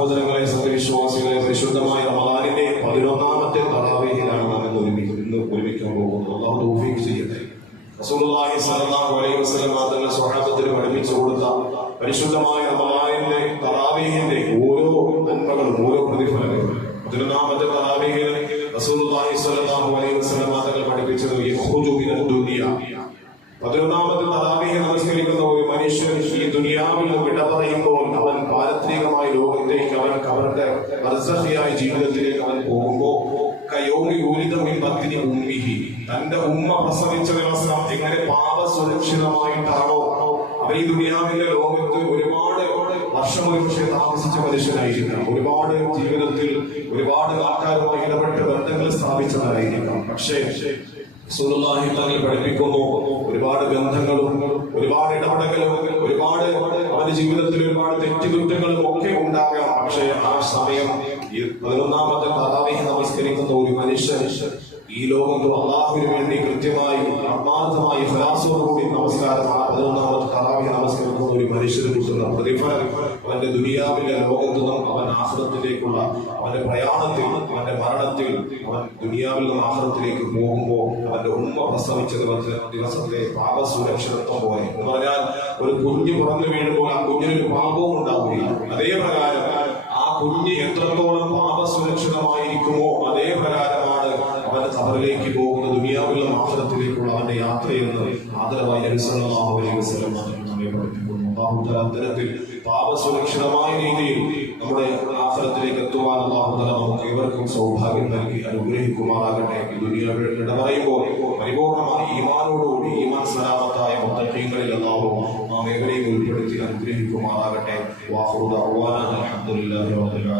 സഹോദരങ്ങളെ സഹവിശ്വാസികളെ പരിശുദ്ധമായ റമദാനിന്റെ പതിനൊന്നാമത്തെ തറാവീഹിലാണ് നാം ഇന്ന് ഒരുമിച്ച് ഇന്ന് ഒരുമിക്കാൻ പോകുന്നത്. ചെയ്യട്ടെ. റസൂലുള്ളാഹി സ്വല്ലല്ലാഹു അലൈഹി വസല്ലം പഠിപ്പിച്ചു കൊടുത്ത പരിശുദ്ധമായ റമദാനിന്റെ തറാവേഹിന്റെ ഓരോ നന്മകളും ഓരോ പ്രതിഫലങ്ങളും. പതിനൊന്നാമത്തെ തറാവീഹിൽ റസൂലുള്ളാഹി സ്വല്ലല്ലാഹു അലൈഹി വസല്ലം പതിനൊന്നാമത്തെ നമസ്കരിക്കുന്ന ഒരു മനുഷ്യൻ ഈ ദുനിയാവിൽ വിട പറയുമ്പോൾ അവൻ പാരത്രികമായ അവൻ അവരുടെ അർസഹിയായ ജീവിതത്തിലേക്ക് അവൻ പോകുമ്പോൾ ഊരിതമി ഭക്തിനി ഉമ്മിഹി തന്റെ ഉമ്മ പ്രസവിച്ച ദിവസം എങ്ങനെ പാപ സുരക്ഷിതമായിട്ടാണോ അവൻ ഈ ദുനിയാവിന്റെ ലോകത്ത് ഒരുപാട് വർഷം ഒരു പക്ഷേ താമസിച്ച മനുഷ്യനായിരിക്കാം ഒരുപാട് ജീവിതത്തിൽ ഒരുപാട് ആൾക്കാരുമായി ഇടപെട്ട് ബന്ധങ്ങൾ സ്ഥാപിച്ചതായിരിക്കാം പക്ഷേ തങ്ങൾ പഠിപ്പിക്കുന്നു ഒരുപാട് ബന്ധങ്ങളും ഒരുപാട് ഒരുപാട് അവന്റെ ജീവിതത്തിൽ ഒരുപാട് തെറ്റുകുറ്റങ്ങളും ഒക്കെ ഉണ്ടാകാം പക്ഷേ ആ സമയം പതിനൊന്നാമത്തെ തറാവീഹ് നമസ്കരിക്കുന്ന ഒരു മനുഷ്യൻ ഈ ലോകത്ത് അള്ളാഹുവിന് വേണ്ടി കൃത്യമായി ആത്മാർത്ഥമായി ഫലാസോടുകൂടി നമസ്കാരം ആ പതിനൊന്നാമത്തെ തറാവി നമസ്കരിക്കുന്ന ഒരു മനുഷ്യന് കിട്ടുന്ന പ്രതിഫലം. അവന്റെ ദുനിയാവിലെ ലോകത്ത് നിന്നും അവൻ ആഹൃതത്തിലേക്കുള്ള അവന്റെ പ്രയാണത്തിൽ അവന്റെ മരണത്തിൽ അവൻ ദുനിയാവിൽ നിന്ന് ആഹൃതത്തിലേക്ക് പോകുമ്പോൾ അവന്റെ ഉമ്മ പ്രസവിച്ച ദിവസ ദിവസത്തെ പാപ സുരക്ഷിതത്വം പോലെ. എന്ന് പറഞ്ഞാൽ ഒരു കുഞ്ഞ് പുറന്നു വീഴുമ്പോൾ ആ കുഞ്ഞിനൊരു പാപവും ഉണ്ടാവുകയില്ല. അതേ പ്രകാരം ആ കുഞ്ഞ് എത്രത്തോളം പാപ സുരക്ഷിതമായിരിക്കുമോ അതേ പ്രകാരമാണ് ഖബറിലേക്ക് പോകുന്ന ദുനിയാവിലുള്ള ആഹ്റത്തിലേക്കുള്ള അവന്റെ യാത്രയെന്ന് ആദരവായി അത്തരത്തിൽ പാപസുരക്ഷിതമായ രീതിയിൽ നമ്മുടെ ആഹ്റത്തിലേക്ക് എത്തുവാൻ അള്ളാഹുദല നമുക്ക് ഏവർക്കും സൗഭാഗ്യം നൽകി അനുഗ്രഹിക്കുമാറാകട്ടെ ദുനിയാവിൽ ഇട പറയുമ്പോൾ പരിപൂർണമായ ഈമാനോടുകൂടി ഈമാൻ സലാമത്തായ മുത്തഖീങ്ങളിൽ അല്ലാഹു നാം ഏവരെയും ഉൾപ്പെടുത്തി അനുഗ്രഹിക്കുമാറാകട്ടെ. വാഹുദ റബ്ബിൽ ആലമീൻ.